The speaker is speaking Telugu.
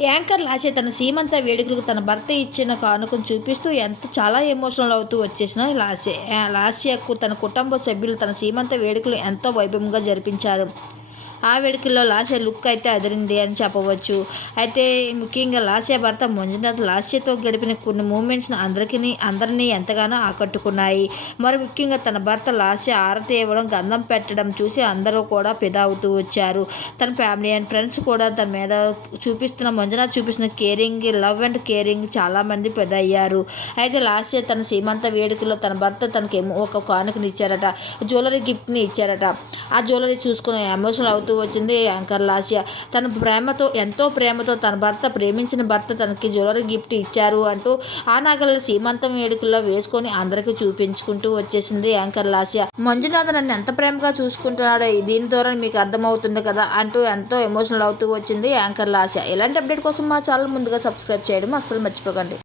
యాంకర్ లాస్య తన సీమంత వేడుకలకు తన భర్త ఇచ్చిన కానుకను చూపిస్తూ ఎంత చాలా ఎమోషనల్ అవుతూ వచ్చేసిన లాస్య ఆ లాస్యకు తన కుటుంబ సభ్యులు తన సీమంత వేడుకలు ఎంతో వైభవంగా జరిపించారు. ఆ వేడుకల్లో లాస్య లుక్ అయితే అదిరింది అని చెప్పవచ్చు. అయితే ముఖ్యంగా లాస్య భర్త మంజునాథ్ లాస్యతో గడిపిన కొన్ని మూమెంట్స్ని అందరికీ అందరినీ ఎంతగానో ఆకట్టుకున్నాయి. మరి ముఖ్యంగా తన భర్త లాస్య ఆరతి ఇవ్వడం గంధం పెట్టడం చూసి అందరూ కూడా ఫిదా అవుతూ వచ్చారు. తన ఫ్యామిలీ అండ్ ఫ్రెండ్స్ కూడా తన మీద చూపిస్తున్న మంజునాథ్ చూపిస్తున్న కేరింగ్ లవ్ అండ్ కేరింగ్ చాలామంది పెద్ద అయ్యారు. అయితే లాస్ట్ ఇయర్ తన సీమంత వేడుకలో తన భర్త తనకి ఒక కానుకని ఇచ్చారట జ్యువెలరీ గిఫ్ట్ని ఇచ్చారట. ఆ జ్యువెలరీ చూసుకుని ఎమోషనల్ అవుతూ వచ్చింది యాంకర్ లాస్య. తన ప్రేమతో ఎంతో ప్రేమతో తన భర్త ప్రేమించిన భర్త తనకి జ్యువెలరీ గిఫ్ట్ ఇచ్చారు అంటూ ఆ నగల సీమంతం వేడుకల్లో వేసుకొని అందరికీ చూపించుకుంటూ వచ్చేసింది యాంకర్ లాస్య. మంజునాథ్ నన్ను ఎంత ప్రేమగా చూసుకుంటున్నాడో దీని ద్వారా మీకు అర్థమవుతుంది కదా అంటూ ఎంతో ఎమోషనల్ అవుతూ వచ్చింది యాంకర్ లాస్య. ఇలాంటి అప్డేట్ కోసం మా ఛానల్ ముందుగా సబ్స్క్రైబ్ చేయడం అస్సలు మర్చిపోకండి.